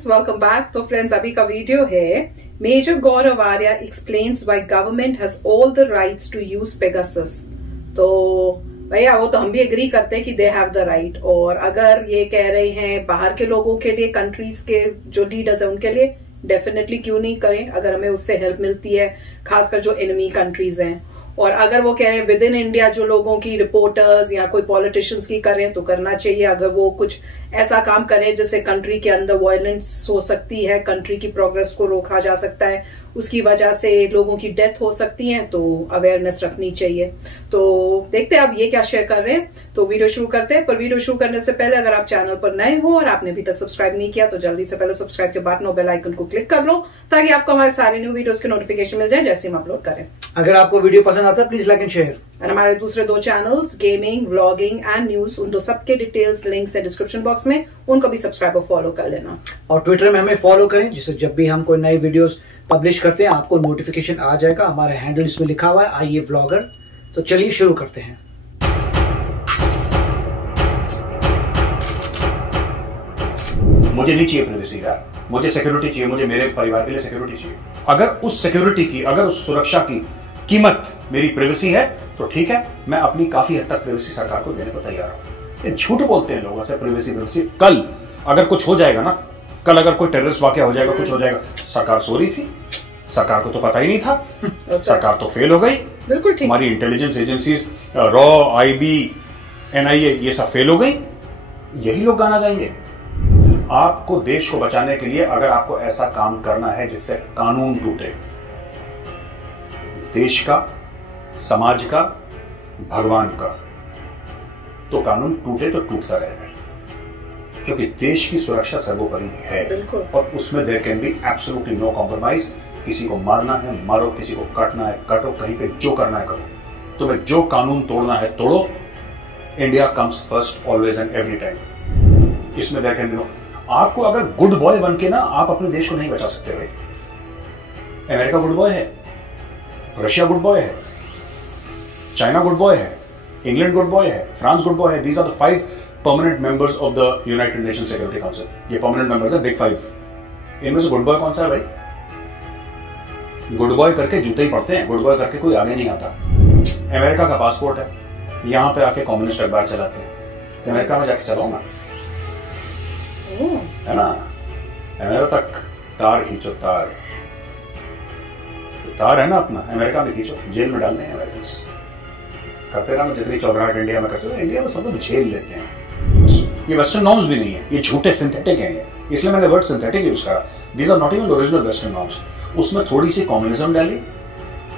Friends, welcome back. तो friends, अभी का वीडियो है major Gaurav Arya explains why government has all the rights to use Pegasus. तो भैया वो तो हम भी एग्री करते हैं कि दे हैव द राइट, और अगर ये कह रहे हैं बाहर के लोगों के लिए, कंट्रीज के जो लीडर्स है उनके लिए, डेफिनेटली क्यों नहीं करें अगर हमें उससे हेल्प मिलती है, खासकर जो एनिमी कंट्रीज हैं। और अगर वो कह रहे हैं विद इन इंडिया जो लोगों की रिपोर्टर्स या कोई पॉलिटिशियंस की करें तो करना चाहिए। अगर वो कुछ ऐसा काम करें जिससे कंट्री के अंदर वायलेंस हो सकती है, कंट्री की प्रोग्रेस को रोका जा सकता है, उसकी वजह से लोगों की डेथ हो सकती है, तो अवेयरनेस रखनी चाहिए। तो देखते हैं आप ये क्या शेयर कर रहे हैं। तो वीडियो शुरू करते हैं, पर वीडियो शुरू करने से पहले अगर आप चैनल पर नए हो और आपने अभी तक सब्सक्राइब नहीं किया तो जल्दी से पहले सब्सक्राइब के बटन और बेल आइकन को क्लिक कर लो, ताकि आपको हमारे सारे न्यू वीडियोस के नोटिफिकेशन मिल जाए जैसे हम अपलोड करें। अगर आपको वीडियो पसंद आता है प्लीज लाइक एंड शेयर। और हमारे दूसरे दो channels gaming, vlogging and news, उन दो सबके डिटेल्स लिंक्स है डिस्क्रिप्शन बॉक्स में, उनको भी सब्सक्राइब और फॉलो कर लेना। और ट्विटर में हमें फॉलो करें, जिससे जब भी हम कोई नई वीडियोस पब्लिश करते हैं आपको नोटिफिकेशन आ जाएगा। हमारे हैंडल इसमें लिखा हुआ है आइए व्लॉगर। तो चलिए शुरू करते हैं। मुझे नहीं चाहिए प्राइवेसी यार, मुझे सिक्योरिटी चाहिए, मुझे मेरे परिवार के लिए सिक्योरिटी चाहिए। अगर उस सिक्योरिटी की, अगर उस सुरक्षा की कीमत मेरी प्राइवेसी है तो ठीक है, मैं अपनी काफी हद तक प्राइवेसी सरकार को देने को तैयार हूं। ये झूठ बोलते हैं लोगों से प्राइवेसी। कल अगर कुछ हो जाएगा ना, कल अगर कोई टेररिस्ट वाकया हो जाएगा, कुछ हो जाएगा, सरकार सो रही थी, सरकार को तो पता ही नहीं था, सरकार तो फेल हो गई। बिल्कुल ठीक। हमारी intelligence agencies, raw, IB, NIA, ये सब फेल हो गई। यही लोग गाना गाएंगे। आपको देश को बचाने के लिए अगर आपको ऐसा काम करना है जिससे कानून टूटे, देश का, समाज का, भगवान का, तो कानून टूटे तो टूटता रहेगा, क्योंकि देश की सुरक्षा सर्वोपरि है और उसमें there can be absolutely no compromise. किसी को मारना है मारो, किसी को काटना है काटो, कहीं पे जो करना है करो। तुम्हें जो कानून तोड़ना है तोड़ो। India comes first always and every time. इसमें देयर कैन बी नो। आपको अगर गुड बॉय बन के ना आप अपने देश को नहीं बचा सकते भाई। अमेरिका गुड बॉय है, रशिया गुड बॉय है, चाइना गुड बॉय है, इंग्लैंड गुड बॉय है, फ्रांस गुड बॉय है। These are the 5 permanent members of the United Nation security council. ये परमानेंट मेंबर्स है, बिग 5। इनमें से गुड बॉय कौन सा है भाई? गुड बॉय करके जूते ही पड़ते हैं, गुड बॉय करके कोई आगे नहीं आता। अमेरिका का पासपोर्ट है, यहां पे आके कम्युनिस्ट अखबार चलाते हैं, अमेरिका में जाके चलाओ ना, है ना। अमेरिका तक तार खींचो, तार है ना अपना, अमेरिका में खींचो, जेल में डालने हैं अमेरिकन। करते रहना जितनी चौधराहट इंडिया में करते हो, इंडिया में सब लोग झेल लेते हैं। ये वेस्टर्न नॉर्म्स भी नहीं है, ये झूठे सिंथेटिक हैं, इसलिए मैंने वर्ड सिंथेटिक यूज करा। These are not even original western norms. उसमें थोड़ी सी कम्युनिज्म डाली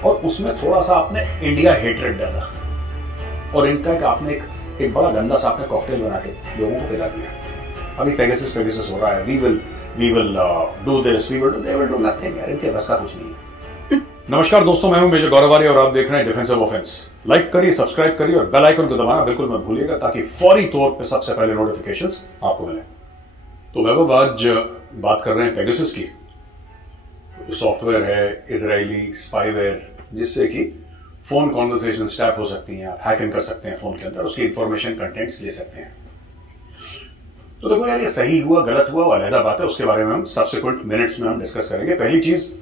और उसमें थोड़ा सा आपने इंडिया हेट्रेड डाला, और इनका आपने एक बड़ा गंदा सा आपने कॉकटेल बना के लोगों को पिला दिया। अभी पेगासस हो रहा है, we will do this, we will do, they will do nothing यार, इनके बस का कुछ नहीं है। नमस्कार दोस्तों, मैं हूं मेजर गौरव आर्या और आप देख रहे हैं डिफेंसिव ऑफेंस। लाइक करिए, सब्सक्राइब करिए और बेल आइकन को दबाना बिल्कुल मत भूलिएगा, ताकि फौरी तौर पे सबसे पहले नोटिफिकेशंस आपको मिले। तो वैभव, आज बात कर रहे हैं पेगासस की। सॉफ्टवेयर है इजरायली स्पाईवेयर, जिससे कि फोन कॉन्वर्सेशन टैप हो सकती हैं, आप हैकिंग कर सकते हैं फोन के अंदर, उसकी इंफॉर्मेशन कंटेंट्स ले सकते हैं। तो देखो यार, ये सही हुआ गलत हुआ वो अलग बात है, उसके बारे में हम सब्सिक्वेंट मिनट्स में हम डिस्कस करेंगे। पहली चीज,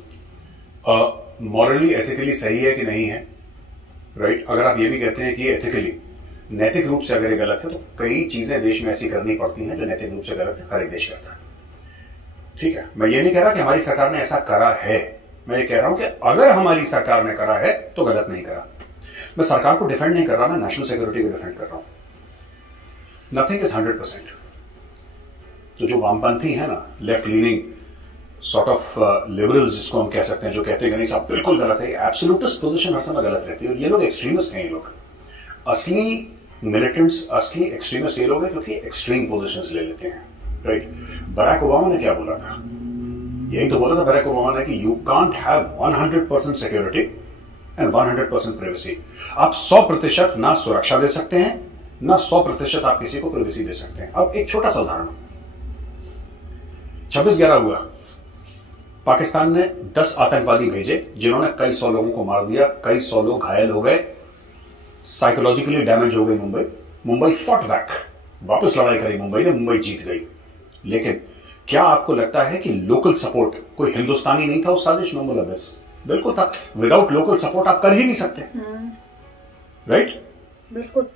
मॉरली एथिकली सही है कि नहीं है, राइट। अगर आप ये भी कहते हैं कि ये एथिकली, नैतिक रूप से अगर ये गलत है, तो कई चीजें देश में ऐसी करनी पड़ती हैं जो नैतिक रूप से गलत है, हर एक देश करता है, ठीक है। मैं ये नहीं कह रहा कि हमारी सरकार ने ऐसा करा है, मैं ये कह रहा हूं कि अगर हमारी सरकार ने करा है तो गलत नहीं करा। मैं सरकार को डिफेंड नहीं कर रहा, मैं नेशनल सिक्योरिटी को डिफेंड कर रहा हूं। Nothing is 100%। तो जो वामपंथी है ना, left leaning sort of liberals जिसको हम कह सकते हैं, जो कहते हैं कि नहीं साहब बिल्कुल गलत है, एब्सोल्यूटिस्ट पोजीशन हर समय गलत रहती है, और ये लोग एक्सट्रीमिस्ट हैं। ये लोग असली मिलिटेंट्स, असली एक्सट्रीमिस्ट ये लोग हैं, क्योंकि एक्सट्रीम पोजीशंस ले लेते हैं, राइट। बराक ओबामा ने क्या बोला था? यही तो बोला था बराक ओबामा ने कि you can't have 100% security and 100% privacy. आप 100% ना सुरक्षा दे सकते हैं, ना 100% आप किसी को प्राइवेसी दे सकते हैं। अब एक छोटा सा उदाहरण, 26/11 हुआ, पाकिस्तान ने 10 आतंकवादी भेजे जिन्होंने कई 100 लोगों को मार दिया, कई 100 लोग घायल हो गए, साइकोलॉजिकली डैमेज हो गई मुंबई। मुंबई फॉट बैक, वापस लड़ाई करी मुंबई ने, मुंबई जीत गई। लेकिन क्या आपको लगता है कि लोकल सपोर्ट, कोई हिंदुस्तानी नहीं था उस साजिश में? मुलव्वस बिल्कुल था। विदाउट लोकल सपोर्ट आप कर ही नहीं सकते, राइट? बिल्कुल।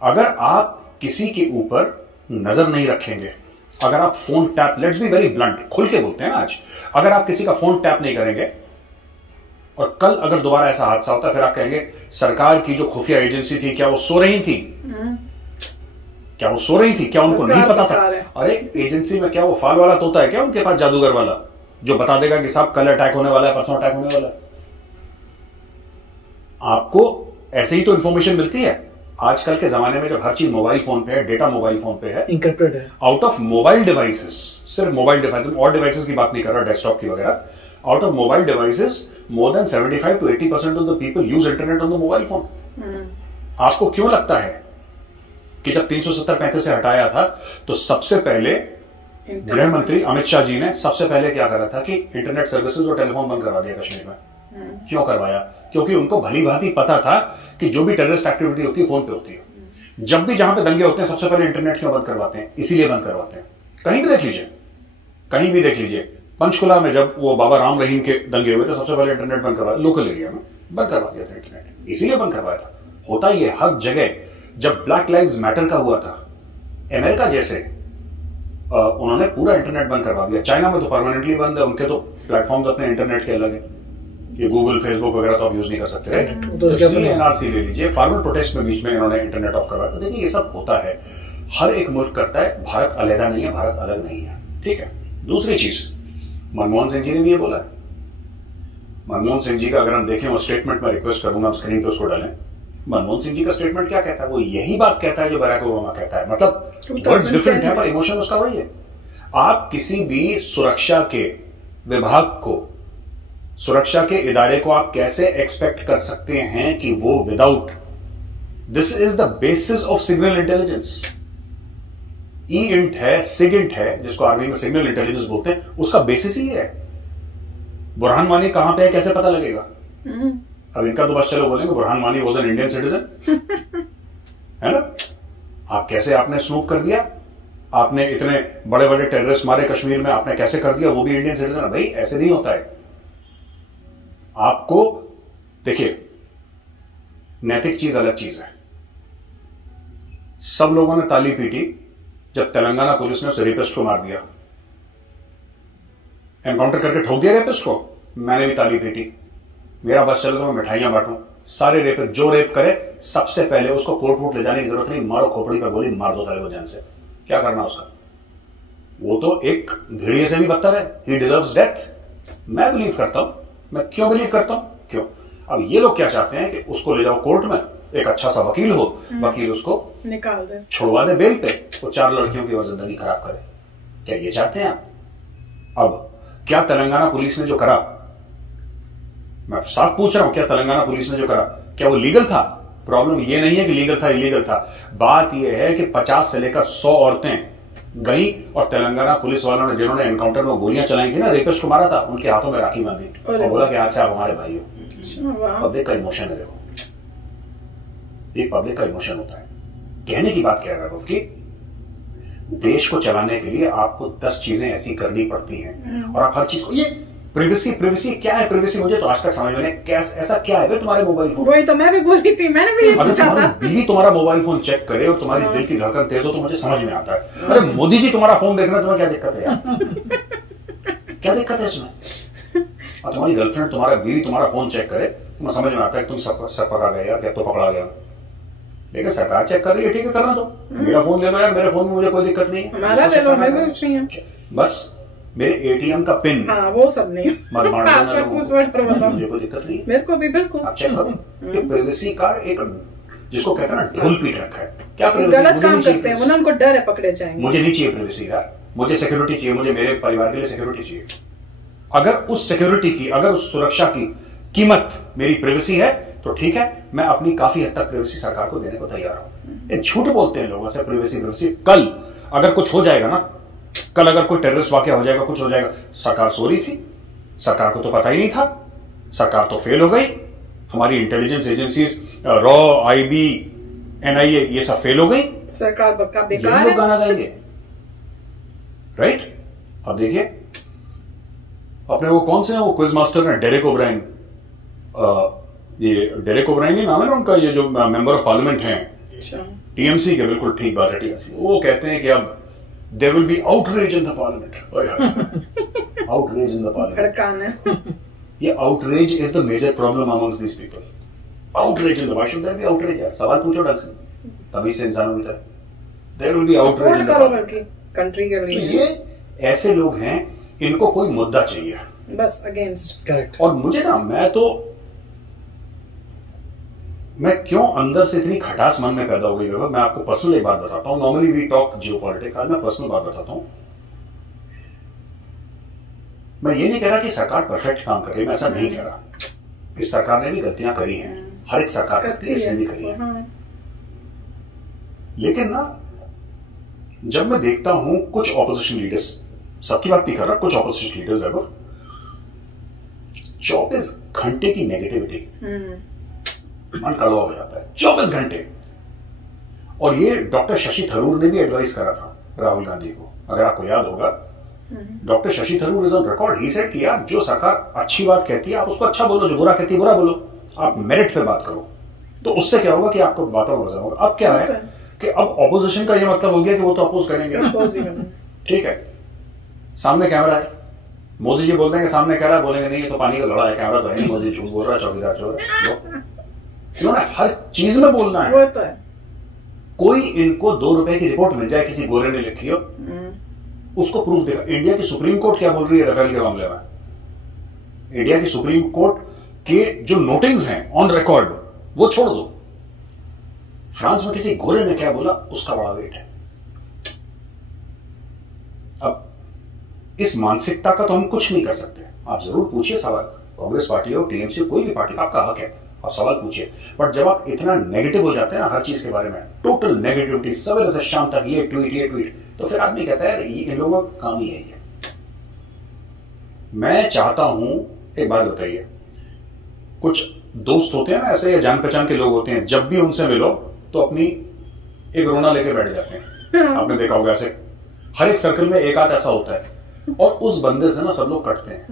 अगर आप किसी के ऊपर नजर नहीं रखेंगे, अगर आप phone tap, let's be very blunt, खुल के बोलते हैं ना आज, अगर आप किसी का फोन टैप नहीं करेंगे और कल अगर दोबारा ऐसा हादसा होता है, फिर आप कहेंगे सरकार की जो खुफिया एजेंसी थी, क्या वो सो रही थी? क्या वो सो रही थी? क्या उनको नहीं पता था? अरे एजेंसी में क्या वो फाल वाला तोता है क्या उनके पास, जादूगर वाला, जो बता देगा कि साहब कल अटैक होने वाला है, परसों अटैक होने वाला है? आपको ऐसे ही तो इंफॉर्मेशन मिलती है। आजकल के जमाने में जब हर चीज मोबाइल फोन पे है, डेटा मोबाइल फोन पे है, इंक्रिप्टेड है, आउट ऑफ मोबाइल डिवाइसेस, सिर्फ मोबाइल डिवाइसेस, और डिवाइसेस की बात नहीं कर रहा, डेस्कटॉप की वगैरह, out of mobile devices more than 75 to 80% of the people use internet on the mobile phone. आपको क्यों लगता है कि जब 370-35 से हटाया था तो सबसे पहले गृह मंत्री अमित शाह जी ने सबसे पहले क्या करा था कि इंटरनेट सर्विसेज और टेलीफोन बंद करवा दिया कश्मीर में? क्यों करवाया? क्योंकि उनको भली भांति पता था कि जो भी टेररिस्ट एक्टिविटी होती है फोन पे होती है। जब भी जहां पे दंगे होते हैं सबसे पहले इंटरनेट क्यों बंद करवाते हैं? इसीलिए बंद करवाते हैं। कहीं भी देख लीजिए, कहीं भी देख लीजिए, पंचकुला में जब वो बाबा राम रहीम के दंगे हुए थे, सबसे पहले इंटरनेट बंद करवाया, लोकल एरिया में बंद करवा दिया था इंटरनेट, इसीलिए बंद करवाया था। होता ये हर जगह। जब ब्लैक लाइव्स मैटर का हुआ था, अमेरिका जैसे उन्होंने पूरा इंटरनेट बंद करवा दिया। चाइना में तो परमानेंटली बंद है, उनके तो प्लेटफॉर्म्स अपने इंटरनेट के अलग है, ये गूगल फेसबुक वगैरह तो आप यूज नहीं कर सकते, राइट? तो एनआरसी ले लीजिए, फार्मर प्रोटेस्ट में बीच में इन्होंने इंटरनेट ऑफ करवाया। तो देखिए ये सब होता है, हर एक मुल्क करता है, भारत अलहदा नहीं है, भारत अलग नहीं है, ठीक है? दूसरी चीज, मनमोहन सिंह जी ने भी ये बोला है। मनमोहन सिंह जी का अगर हम देखें वो स्टेटमेंट, में रिक्वेस्ट करूंगा हम स्क्रीन पे उसको डालें। मनमोहन सिंह जी का स्टेटमेंट क्या कहता है? वो यही बात कहता है जो बराक ओबामा कहता है, मतलब वर्ड्स डिफरेंट है पर इमोशन उसका वही है। आप किसी भी सुरक्षा के विभाग को, सुरक्षा के इदारे को आप कैसे एक्सपेक्ट कर सकते हैं कि वो without, this is the basis of signal intelligence. E int है, सिग इंट है, जिसको आर्मी में सिग्नल इंटेलिजेंस बोलते हैं, उसका बेसिस ही है। बुरहान वानी कहां पे है, कैसे पता लगेगा? अब इनका तो बस चलो बोलेंगे Burhan Wani was an Indian citizen, है ना? आप कैसे, आपने स्नूप कर दिया, आपने इतने बड़े बड़े टेररिस्ट मारे कश्मीर में, आपने कैसे कर दिया वो भी इंडियन सिटीजन है? भाई ऐसे नहीं होता है। आपको देखिए, नैतिक चीज अलग चीज है। सब लोगों ने ताली पीटी जब तेलंगाना पुलिस ने उस रेपिस्ट को मार दिया, एनकाउंटर करके ठोक दिया रेपिस्ट को। मैंने भी ताली पीटी, मेरा बस चले तो मैं मिठाइयां बांटूं। सारे रेप, जो रेप करे सबसे पहले उसको कोर्ट वोट ले जाने की जरूरत नहीं, मारो खोपड़ी पर गोली मार दो ताले जान से, क्या करना उसका? वो तो एक भेड़िए से भी बदतर है, ही डिजर्व्स डेथ। मैं बिलीव करता हूं, मैं क्यों बिलीव करता हूं? क्यों? अब ये लोग क्या चाहते हैं कि उसको ले जाओ कोर्ट में, एक अच्छा सा वकील हो, वकील उसको निकाल दे, छुड़वा दे बेल पे, वो 4 लड़कियों की और जिंदगी खराब करे। क्या ये चाहते हैं आप? अब क्या तेलंगाना पुलिस ने जो करा, मैं साफ पूछ रहा हूं, क्या तेलंगाना पुलिस ने जो करा क्या वो लीगल था? प्रॉब्लम ये नहीं है कि लीगल था इलीगल था, बात यह है कि 50 से लेकर 100 औरतें गई और तेलंगाना पुलिस वालों ने, जिन्होंने एनकाउंटर में गोलियां चलाई थी ना, रेपिस्ट को मारा था, उनके हाथों में राखी बांधी और बोला कि आज से आप हमारे भाई हो। पब्लिक का इमोशन है, देखो ये पब्लिक का इमोशन होता है। कहने की बात क्या है कि देश को चलाने के लिए आपको 10 चीजें ऐसी करनी पड़ती हैं और आप हर चीज को, ये प्रिवेसी क्या है? प्रिवेसी मुझे तो आज तक समझ में नहीं, कैसे ऐसा क्या है तुम्हारे मोबाइल फोन? वही तो मैं भी बोली थी, मैंने भी अगर तुम्हारी बीवी तुम्हारा मोबाइल फोन चेक करे और तुम्हारी दिल की धड़कन तेज हो तो मुझे समझ में आता है। अरे मोदी जी तुम्हारा फोन देखना, तुम्हें क्या दिक्कत है यार? क्या दिक्कत है इसमें? और तुम्हारी गर्लफ्रेंड, तुम्हारा बीवी तुम्हारा फोन चेक करे, तुम्हें समझ में आता है तुम सब पकड़ा गए यार, क्या तो पकड़ा गया। लेकिन सरकार चेक कर रही है, ठीक है करना दो, मेरा फोन ले लो यार, मेरे फोन में मुझे कोई दिक्कत नहीं है, हमारा ले लो, मैं कुछ नहीं है, बस मेरे एटीएम का पिन, हाँ वो सब नहीं, मुझे कोई दिक्कत नहीं, मेरे को भी बिल्कुल। आप चेक करो कि प्रिवेसी का एक, जिसको कहते हैं ना, ढोल पीट रखा है। क्या गलत काम करते हैं, उनको डर है पकड़े जाएंगे। मुझे नहीं चाहिए प्रिवेसी यार, मुझे सिक्योरिटी चाहिए, मुझे मेरे परिवार के लिए सिक्योरिटी चाहिए। अगर उस सिक्योरिटी की, अगर उस सुरक्षा की कीमत मेरी प्रिवेसी है तो ठीक है, मैं अपनी काफी हद तक प्रिवेसी सरकार को देने को तैयार हूं। झूठ बोलते हैं लोगों से प्रिवेसी। कल अगर कुछ हो जाएगा ना, कल अगर कोई टेररिस्ट वाकया हो जाएगा, कुछ हो जाएगा, सरकार सो रही थी, सरकार को तो पता ही नहीं था, सरकार तो फेल हो गई, हमारी intelligence agencies, raw, IB, NIA, ये सब फेल हो गई, सरकार बक्का बेकार है, लोग गाना गाएंगे, राइट? अब देखिए अपने वो कौन से हैं वो क्विज मास्टर हैं, डेरेक ओब्रायन, ये डेरेक ओब्रायन ही नाम है ना उनका, ये जो मेंबर ऑफ पार्लियामेंट हैं टीएमसी के, बिल्कुल ठीक बात है टीएमसी, वो कहते हैं कि अब there will be outrage in the parliament. Outrage in the parliament, ये outrage is the major problem amongst these people. Outrage in the, why should there be outrage यार, सवाल पूछो ढंग से, तभी से इंसानों की तरह। There will be outrage in the parliament, country के लिए। ये ऐसे लोग हैं, इनको कोई मुद्दा चाहिए बस अगेंस्ट। करेक्ट। और मुझे ना, मैं क्यों अंदर से इतनी खटास मन में पैदा हो गई है, मैं आपको पर्सनल एक बात बताता हूं। नॉर्मली वी टॉक जियोपॉलिटिक्स, आज मैं पर्सनल बात बताता हूं। मैं ये नहीं कह रहा कि सरकार परफेक्ट काम कर रही है, मैं ऐसा नहीं कह रहा। इस सरकार ने भी गलतियां करी हैं, हर एक सरकार करती है, इसने भी करी है। लेकिन ना, जब मैं देखता हूं कुछ ऑपोजिशन लीडर्स, सबकी बात नहीं कर रहा, कुछ ऑपोजिशन लीडर्स वैभव, 24 घंटे की नेगेटिविटी, मन कड़वा हो जाता है। 24 घंटे। और ये डॉक्टर शशि थरूर ने भी एडवाइस करा था राहुल गांधी को, अगर आपको याद होगा। Doctor Shashi Tharoor is on record, he said कि यार जो सरकार अच्छी बात कहती है आप उसको अच्छा बोलो, जो बुरा कहती है बुरा बोलो, आप मेरिट पे बात करो, तो उससे क्या होगा कि आपको बातों में मजा होगा। अब क्या है कि अब ऑपोजिशन का ये मतलब हो गया कि वो तो अपोज करेंगे, ठीक है। सामने कैमरा है, मोदी जी बोलते हैं कि सामने कैमरा, बोलेंगे नहीं ये तो पानी का घड़ा है, कैमरा तो है नहीं, मोदी झूठ बोल रहा है, चौकीदार चोर है। इन्होंने हर चीज में बोलना है। तो है। कोई इनको 2 रुपए की रिपोर्ट मिल जाए, किसी गोरे ने लिखी हो, उसको प्रूफ देगा। इंडिया की सुप्रीम कोर्ट क्या बोल रही है राफेल के मामले में, इंडिया की सुप्रीम कोर्ट के जो नोटिंग्स हैं ऑन रिकॉर्ड, वो छोड़ दो। फ्रांस में किसी गोरे ने क्या बोला, उसका बड़ा वेट है। अब इस मानसिकता का तो हम कुछ नहीं कर सकते। आप जरूर पूछिए सवाल, कांग्रेस पार्टी हो, टीएमसी, कोई भी पार्टी, आपका हक है, आप सवाल पूछिए। बट जब आप इतना नेगेटिव हो जाते हैं ना हर चीज के बारे में, टोटल नेगेटिविटी, सवेरे से शाम तक ये ट्वीट, तो फिर आदमी कहता है इन लोगों का काम ही है ये। मैं चाहता हूं, एक बात बताइए, कुछ दोस्त होते हैं ना ऐसे, या जान पहचान के लोग होते हैं, जब भी उनसे मिलो तो अपनी एक रोना लेके बैठ जाते हैं। आपने देखा होगा ऐसे हर एक सर्कल में एक आध ऐसा होता है, और उस बंदे से ना सब लोग कटते हैं।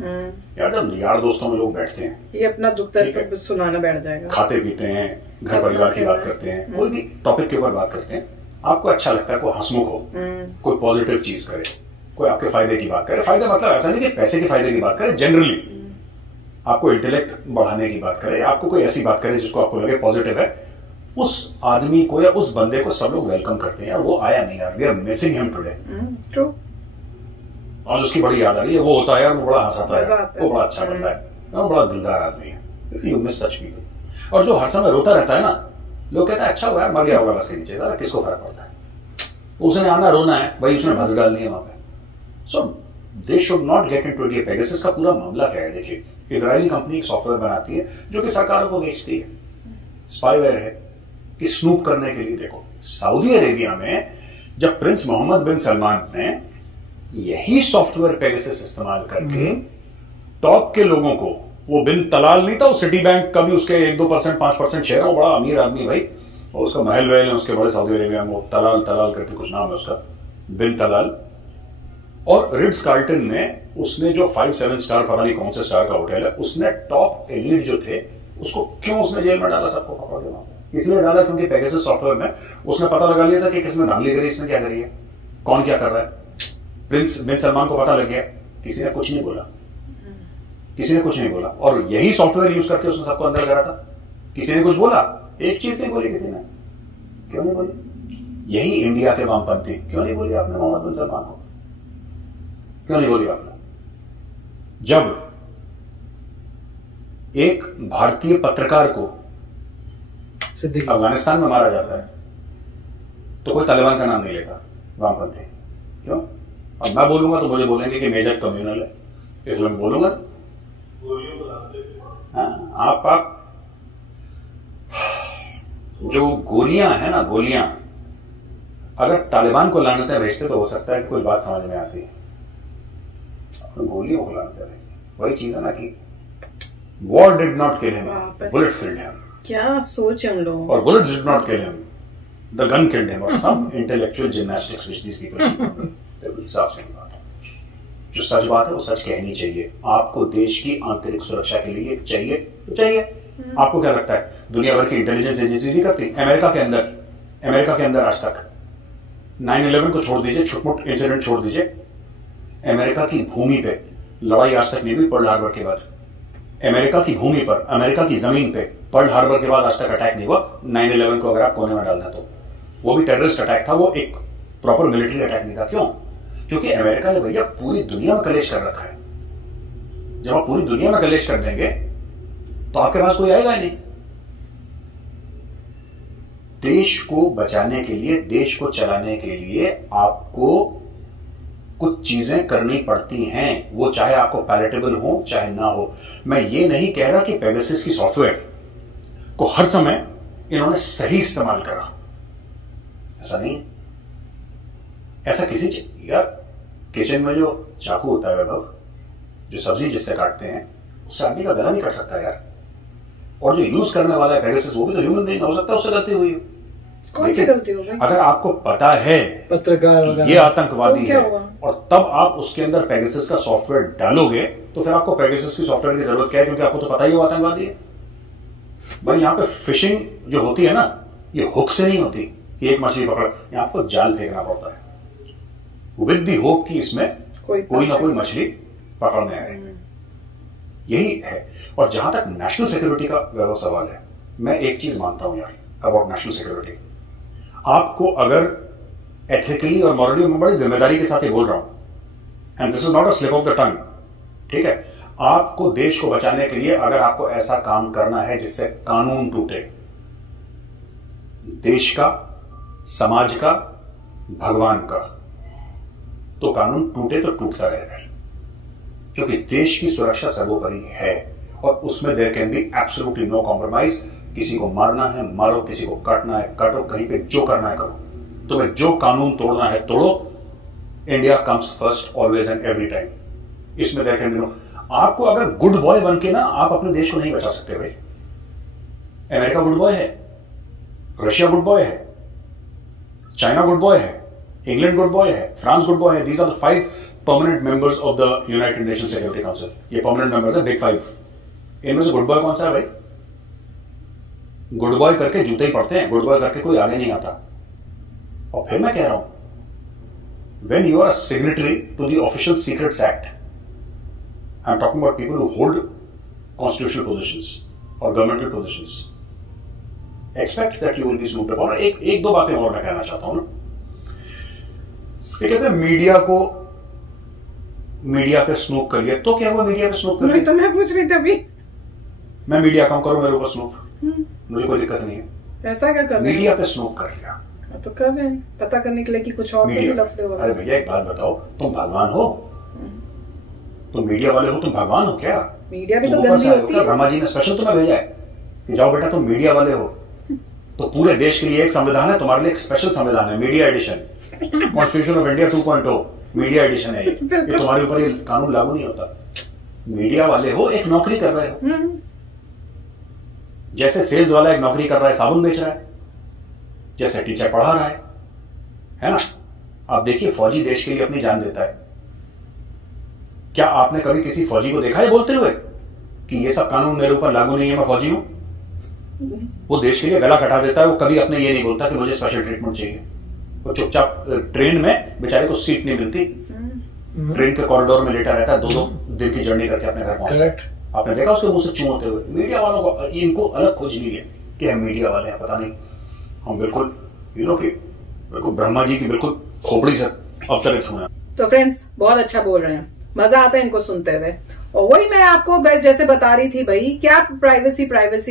यार जब यार दोस्तों में लोग बैठते हैं, ये अपना दुख दर्द सुनाना बैठ जाएगा, खाते पीते हैं, घर परिवार की बात करते हैं, कोई भी टॉपिक के ऊपर बात करते हैं, आपको अच्छा लगता है, कोई हंसमुख हो, कोई पॉजिटिव चीज करे, कोई आपके फायदे की बात करे। फायदा मतलब ऐसा नहीं कि पैसे के फायदे की बात करे, जनरली आपको इंटेलेक्ट बढ़ाने की बात करे, आपको कोई ऐसी बात करे जिसको आपको लगे पॉजिटिव है, उस आदमी को या उस बंदे को सब लोग वेलकम करते हैं। यार वो आया नहीं यार, we are missing him today. True. आज उसकी बड़ी याद आ रही है, वो होता है यार, वो बड़ा हंसाता है, वो बड़ा अच्छा बनता है, वो बड़ा दिलदार आदमी है। You miss such people. और जो हर समय रोता रहता है ना, लोग कहते हैं अच्छा हुआ यार, मर गया होगा बस के नीचे, किसको फर्क पड़ता है, उसने आना रोना है भाई, उसने भर डालनी है वहां पे। So they should not get into it. Pegasus का पूरा मामला क्या है, देखिए, इजरायली कंपनी एक सॉफ्टवेयर बनाती है जो कि सरकारों को बेचती है, स्पाईवेयर है कि स्नूप करने के लिए। देखो सऊदी अरेबिया में जब प्रिंस मोहम्मद बिन सलमान ने यही सॉफ्टवेयर पेगासस इस्तेमाल करके टॉप के लोगों को, वो बिन तलाल नहीं था, वो सिटी बैंक का भी उसके 1-2%, 5% शेयर है, वो बड़ा अमीर आदमी भाई, और उसका महल वहल है उसके बड़े सऊदी अरेबिया में, वो तलाल करके कुछ नाम है उसका, बिन तलाल। और रिट्स कार्ल्टन में उसने जो 5-7 स्टार, पता नहीं कौन से स्टार का होटल है, उसने टॉप एलीट जो थे उसको क्यों उसने जेल में डाला, सबको पकड़ के वहां पे इसलिए डाला क्योंकि पेगासस सॉफ्टवेयर में उसने पता लगा लिया था कि किसने धांधली करी, इसने क्या करी है, कौन क्या कर रहा है। प्रिंस बिन सलमान को पता लग गया, किसी ने कुछ नहीं बोला, किसी ने कुछ नहीं बोला, और यही सॉफ्टवेयर यूज करके उसने सबको अंदर करा था। किसी ने कुछ बोला, एक चीज नहीं बोली किसी ने, क्यों नहीं बोली? यही इंडिया के वामपंथी, क्यों नहीं बोली आपने मोहम्मद बिन सलमान को, क्यों नहीं बोली आपने? जब एक भारतीय पत्रकार को अफगानिस्तान में मारा जाता है तो कोई तालिबान का नाम नहीं लेता, वामपंथी, क्यों? अब मैं बोलूंगा तो मुझे बोलेंगे कि मेजर कम्युनल है, इसलिए मैं बोलूंगा। आप जो गोलियां है ना, गोलियां अगर तालिबान को लानते भेजते तो हो सकता है कि कोई बात समझ में आती है, गोलियों को लानते भेजते, वही चीज है ना कि war did not kill him, bullets killed him. क्या सोच हम लोग, और bullets did not kill him, the gun killed him, और some intellectual gymnastics which these people, साफ सी बात है। जो सच बात है वो सच कहनी चाहिए। आपको देश की आंतरिक सुरक्षा के लिए चाहिए तो चाहिए। आपको क्या लगता है दुनिया भर की इंटेलिजेंस एजेंसी नहीं करती? अमेरिका के अंदर आज तक 9/11 को छोड़ दीजिए, छुटमुट इंसिडेंट छोड़ दीजिए, अमेरिका की भूमि पे लड़ाई आज तक नहीं हुई पर्ल हार्बर के बाद। अमेरिका की भूमि पर, अमेरिका की जमीन पे पर्ल हार्बर के बाद आज तक अटैक नहीं हुआ। 9/11 को अगर आप कोने में डाल दें तो वो भी टेररिस्ट अटैक था, वो एक प्रॉपर मिलिट्री अटैक नहीं था। क्यों? क्योंकि अमेरिका ने भैया पूरी दुनिया में कलेश कर रखा है। जब आप पूरी दुनिया में कलेश कर देंगे तो आपके पास कोई आएगा ही नहीं। देश को बचाने के लिए, देश को चलाने के लिए आपको कुछ चीजें करनी पड़ती हैं, वो चाहे आपको पैलेटेबल हो चाहे ना हो। मैं ये नहीं कह रहा कि पेगासस की सॉफ्टवेयर को हर समय इन्होंने सही इस्तेमाल करा, ऐसा नहीं। ऐसा किसी यार किचन में जो चाकू होता है वैभव, जो सब्जी जिससे काटते हैं, उससे आदमी का गला नहीं कट सकता यार। और जो यूज करने वाला है पेगासस वो भी तो ह्यूमन बीइंग, हो सकता है उससे गलती हुई हो। कौन सी गलती हो गई? अगर आपको पता है पत्रकार ये आतंकवादी तो है और तब आप उसके अंदर पेगासस का सॉफ्टवेयर डालोगे तो फिर आपको पेगासस की सॉफ्टवेयर की जरूरत क्या है? क्योंकि आपको तो पता ही वो आतंकवादी है। भाई यहाँ पे फिशिंग जो होती है ना, ये हुक से नहीं होती कि एक मछली पकड़, यहाँ आपको जाल फेंकना पड़ता है विद दी होप कि इसमें कोई ना कोई मछली पकड़ने आए। यही है। और जहां तक नेशनल सिक्योरिटी का वैभव सवाल है, मैं एक चीज मानता हूं यार अबाउट नेशनल सिक्योरिटी। आपको अगर एथिकली और मॉरली, मैं बड़ी जिम्मेदारी के साथ ये बोल रहा हूं, and this is not a slip of the tongue, ठीक है, आपको देश को बचाने के लिए अगर आपको ऐसा काम करना है जिससे कानून टूटे, देश का, समाज का, भगवान का, तो कानून टूटे तो टूटता रहेगा, क्योंकि देश की सुरक्षा सर्वोपरि है और उसमें there can be absolutely no compromise. किसी को मारना है मारो, किसी को काटना है काटो, कहीं पे जो करना है करो, तुम्हें जो कानून तोड़ना है तोड़ो। India comes first always and every time. इसमें देयर कैन बी नो। आपको अगर गुड बॉय बन के ना आप अपने देश को नहीं बचा सकते भाई। अमेरिका गुड बॉय है, रशिया गुड बॉय है, चाइना गुड बॉय है, इंग्लैंड गुड बॉय है, फ्रांस गुड बॉय है। These are the 5 permanent members of the United Nation security council. ये परमानेंट मेंबर्स है, बिग 5। इनमें से गुड बॉय कौन सा है भाई? गुड बॉय करके जूते ही पड़ते हैं, गुड बॉय करके कोई आगे नहीं आता। और फिर मैं कह रहा हूं, when you are a signatory to the official secrets act, I am talking about people who hold constitutional positions और governmental positions, expect that you will be snooped upon. एक दो बातें और मैं कहना चाहता हूं ना। ये कहते हैं मीडिया पे स्नूप कर लिया, तो क्या हुआ? मीडिया पे स्नूप कर लिया तो मैं पूछ रही थी अभी। मैं मीडिया काम करूं, मेरे ऊपर स्नूप, मुझे कोई दिक्कत नहीं है। ऐसा क्या कर रहे हैं? मीडिया पे स्नूप कर लिया तो कर रहे हैं, पता करने के लिए कि कुछ और नहीं लफड़े हो रहे। अरे भैया एक बात बताओ, तुम भगवान हो? तुम मीडिया वाले हो, तुम भगवान हो क्या? मीडिया भी तो गंदी होती है। ब्रह्मा जी ने स्पेशल तुम्हें भेजा है कि जाओ बेटा तुम मीडिया वाले हो, तो पूरे देश के लिए एक संविधान है, तुम्हारे लिए एक स्पेशल संविधान है, media edition, constitution of India 2.0 media edition है। ये तुम्हारे ऊपर ये कानून लागू नहीं होता। मीडिया वाले हो, एक नौकरी कर रहे हो, जैसे सेल्स वाला एक नौकरी कर रहा है, साबुन बेच रहा है, जैसे टीचर पढ़ा रहा है ना। आप देखिए फौजी देश के लिए अपनी जान देता है। क्या आपने कभी किसी फौजी को देखा है बोलते हुए कि ये सब कानून मेरे ऊपर लागू नहीं है, मैं फौजी हूं? वो देश के लिए गला कटा देता है। वो कभी अपने ये नहीं बोलता कि मुझे स्पेशल ट्रीटमेंट चाहिए। वो चुपचाप ट्रेन में बेचारे को सीट नहीं मिलती, ट्रेन के कॉरिडोर में लेटा रहता है, 2-2 दिन की जर्नी करके अपने घर पहुंचता। आपने देखा उसके मुंह से चूं होते हुए। मीडिया वालों को इनको अलग खोज नहीं है कि हम मीडिया वाले हैं, पता नहीं हम बिल्कुल बिल्कुल ब्रह्मा जी की बिल्कुल खोपड़ी से अवतरित हुए हैं। तो फ्रेंड्स बहुत अच्छा बोल रहे हैं, मजा आता है इनको सुनते हुए। और वही मैं आपको जैसे बता रही थी भाई, क्या आप प्राइवेसी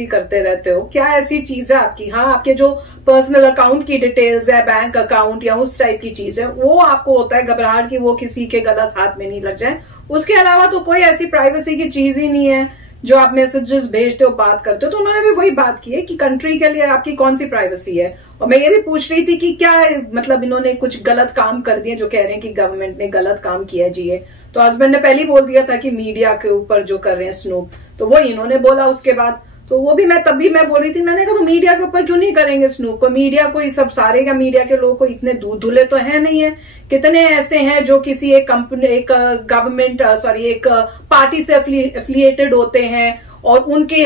करते रहते हो? क्या ऐसी चीज है आपकी, हाँ आपके जो पर्सनल अकाउंट की डिटेल्स है, बैंक अकाउंट या उस टाइप की चीज है, वो आपको होता है घबराहट कि वो किसी के गलत हाथ में नहीं लग जाए। उसके अलावा तो कोई ऐसी प्राइवेसी की चीज ही नहीं है। जो आप मैसेजेस भेजते हो, बात करते हो, तो उन्होंने भी वही बात की है कि कंट्री के लिए आपकी कौन सी प्राइवेसी है। और मैं ये भी पूछ रही थी कि क्या मतलब इन्होंने कुछ गलत काम कर दिए, जो कह रहे हैं कि गवर्नमेंट ने गलत काम किया है जी ये। तो हस्बैंड ने पहले ही बोल दिया था कि मीडिया के ऊपर जो कर रहे हैं स्नूप, तो वो इन्होंने बोला उसके बाद। तो वो भी तब भी मैं बोल रही थी, मैंने कहा तो मीडिया के ऊपर क्यों नहीं करेंगे स्नूप को, मीडिया कोई सब सारे का मीडिया के लोग को इतने धुले तो है नहीं है, कितने ऐसे हैं जो किसी एक कंपनी, एक गवर्नमेंट एक पार्टी से एफिलिएटेड होते हैं और उनके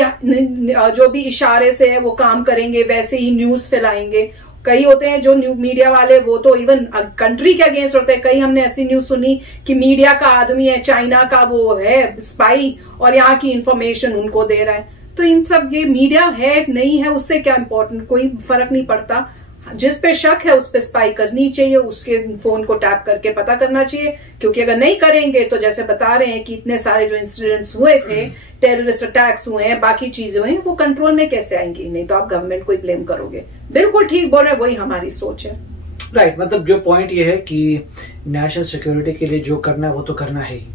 जो भी इशारे से है वो काम करेंगे, वैसे ही न्यूज फैलाएंगे। कई होते हैं जो मीडिया वाले वो तो इवन कंट्री के अगेंस्ट होते हैं। कई हमने ऐसी न्यूज सुनी कि मीडिया का आदमी है, चाइना का वो है स्पाई और यहाँ की इंफॉर्मेशन उनको दे रहा है। तो इन सब ये मीडिया है नहीं है उससे क्या इम्पोर्टेंट, कोई फर्क नहीं पड़ता। जिस पे शक है उस पे स्पाई करनी चाहिए, उसके फोन को टैप करके पता करना चाहिए, क्योंकि अगर नहीं करेंगे तो जैसे बता रहे हैं कि इतने सारे जो इंसिडेंट्स हुए थे, टेररिस्ट अटैक्स हुए हैं, बाकी चीजें हुई हैं, वो कंट्रोल में कैसे आएंगी? नहीं तो आप गवर्नमेंट को ही ब्लेम करोगे। बिल्कुल ठीक बोल रहे हैं, वही हमारी सोच है। राइट, मतलब जो पॉइंट ये है कि नेशनल सिक्योरिटी के लिए जो करना है वो तो करना है ही,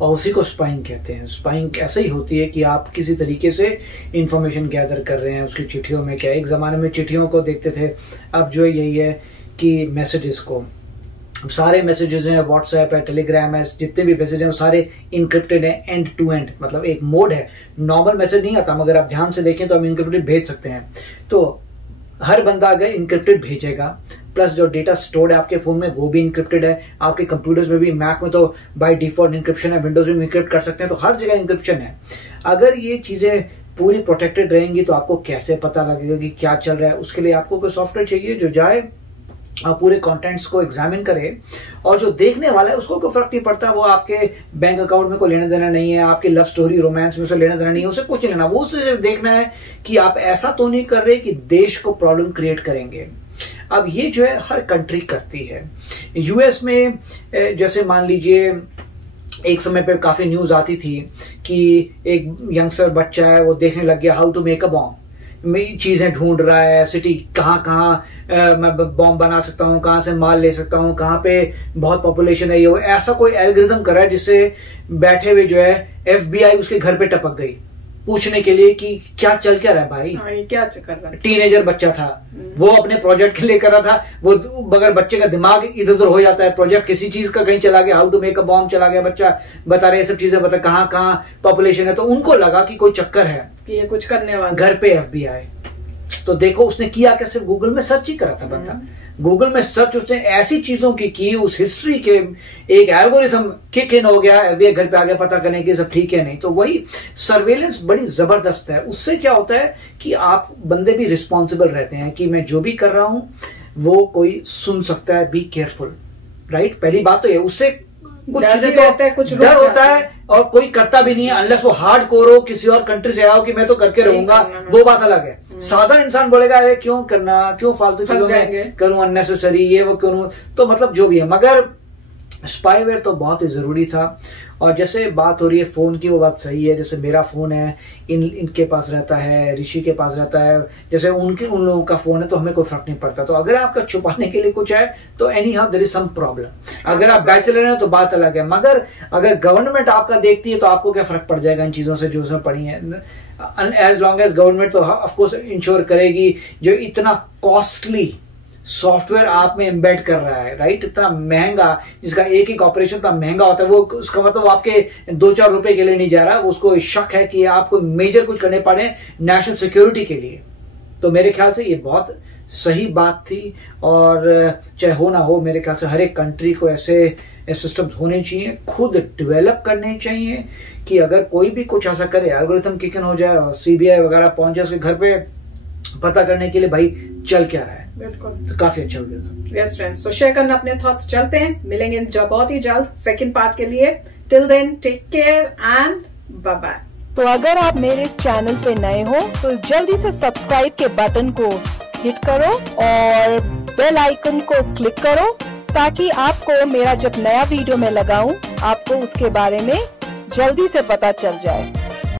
और उसी को स्पाइंग कहते हैं। स्पाइंग ऐसे ही होती है कि आप किसी तरीके से इंफॉर्मेशन गैदर कर रहे हैं। उसकी चिट्ठियों में क्या, एक जमाने में चिट्ठियों को देखते थे, अब जो यही है कि मैसेजेस को, सारे मैसेजेस हैं, व्हाट्सएप है, टेलीग्राम है, जितने भी मैसेज हैं वो सारे इनक्रिप्टेड है एंड टू एंड। मतलब एक मोड है, नॉर्मल मैसेज नहीं आता, मगर आप ध्यान से देखें तो हम इनक्रिप्टेड भेज सकते हैं। तो हर बंदा अगर इनक्रिप्टेड भेजेगा, प्लस जो डेटा स्टोर्ड है आपके फोन में वो भी इनक्रिप्टेड है, आपके कंप्यूटर्स में भी, मैक में तो बाय डिफॉल्ट इनक्रिप्शन है, विंडोज में इनक्रिप्ट कर सकते हैं, तो हर जगह इनक्रिप्शन है। अगर ये चीजें पूरी प्रोटेक्टेड रहेंगी तो आपको कैसे पता लगेगा कि क्या चल रहा है? उसके लिए आपको कोई सॉफ्टवेयर चाहिए जो जाए पूरे कंटेंट्स को एग्जामिन करे, और जो देखने वाला है उसको कोई फर्क नहीं पड़ता, वो आपके बैंक अकाउंट में कोई लेना देना नहीं है, आपकी लव स्टोरी रोमांस में उसे लेना देना नहीं है, उसे कुछ नहीं लेना। वो उसे देखना है कि आप ऐसा तो नहीं कर रहे कि देश को प्रॉब्लम क्रिएट करेंगे। अब ये जो है हर कंट्री करती है। यूएस में जैसे मान लीजिए एक समय पे काफी न्यूज आती थी कि एक यंगस्टर बच्चा है, वो देखने लग गया how to make a bomb, चीजें ढूंढ रहा है, सिटी कहाँ मैं बॉम्ब बना सकता हूँ, कहाँ से माल ले सकता हूँ, कहाँ पे बहुत पॉपुलेशन है, ये ऐसा कोई एल्गोरिथम कर रहा है जिससे बैठे हुए जो है एफबीआई उसके घर पे टपक गई पूछने के लिए कि क्या चल क्या रहा है भाई। हाँ, ये क्या कर रहा है? टीनेजर बच्चा था, वो अपने प्रोजेक्ट के लिए कर रहा था। वो अगर बच्चे का दिमाग इधर उधर हो जाता है, प्रोजेक्ट किसी चीज का कहीं चला गया, how to make a bomb चला गया, बच्चा बता रहे सब चीजें, बता कहाँ कहाँ पॉपुलेशन है, तो उनको लगा कि कोई चक्कर है कि ये कुछ करने वाला, घर पे एफबीआई। तो देखो उसने किया क्या, सिर्फ गूगल में सर्च ही करा था बंदा। गूगल में सर्च उसने ऐसी चीजों की उस हिस्ट्री के एक एल्गोरिथम किक इन हो गया, एफबीआई घर पे आ गया पता करने की सब ठीक है नहीं। तो वही सर्वेलेंस बड़ी जबरदस्त है। उससे क्या होता है कि आप बंदे भी रिस्पॉन्सिबल रहते हैं कि मैं जो भी कर रहा हूं वो कोई सुन सकता है, बी केयरफुल। राइट, पहली बात तो ये, उससे कुछ चीजें तो कुछ डर होता है और कोई करता भी नहीं है अनलेस वो हार्ड कोर हो, किसी और कंट्री से आओ कि मैं तो करके रहूंगा, वो बात अलग है। साधारण इंसान बोलेगा अरे क्यों करना, क्यों फालतू चीजों में करूं, अननेसेसरी ये वो करूं, तो मतलब जो भी है। मगर स्पाईवेयर तो बहुत ही जरूरी था। और जैसे बात हो रही है फोन की, वो बात सही है। जैसे मेरा फोन है, इनके पास रहता है, ऋषि के पास रहता है, जैसे उन लोगों का फोन है, तो हमें कोई फर्क नहीं पड़ता। तो अगर आपका छुपाने के लिए कुछ है तो anyhow there is some problem. अगर आप बैचलर हैं तो बात अलग है, मगर अगर गवर्नमेंट आपका देखती है तो आपको क्या फर्क पड़ जाएगा इन चीजों से जो उसमें पड़ी है। एज लॉन्ग एज गवर्नमेंट तो ऑफकोर्स इंश्योर करेगी। जो इतना कॉस्टली सॉफ्टवेयर आप में एम्बेड कर रहा है, राइट, इतना महंगा, जिसका एक एक ऑपरेशन इतना महंगा होता है, वो उसका मतलब आपके 2-4 रुपए के लिए नहीं जा रहा है, उसको शक है कि आपको मेजर कुछ करने पड़े नेशनल सिक्योरिटी के लिए। तो मेरे ख्याल से ये बहुत सही बात थी। और चाहे हो ना हो, मेरे ख्याल से हर एक कंट्री को ऐसे सिस्टम्स होने चाहिए, खुद डेवलप करने चाहिए कि अगर कोई भी कुछ ऐसा करे, एल्गोरिथम किक इन हो जाए और सीबीआई वगैरह पहुंच जाए उसके घर पे पता करने के लिए भाई चल क्या रहा है। बिल्कुल, तो काफी अच्छा वीडियो था। यस फ्रेंड्स, तो शेयर करना अपने थॉट्स। चलते हैं, मिलेंगे बहुत ही जल्द सेकंड पार्ट के लिए। Till then take care and bye bye. तो अगर आप मेरे इस चैनल पे नए हो तो जल्दी से सब्सक्राइब के बटन को हिट करो और बेल आइकन को क्लिक करो, ताकि आपको मेरा जब नया वीडियो मैं लगाऊं आपको उसके बारे में जल्दी से पता चल जाए।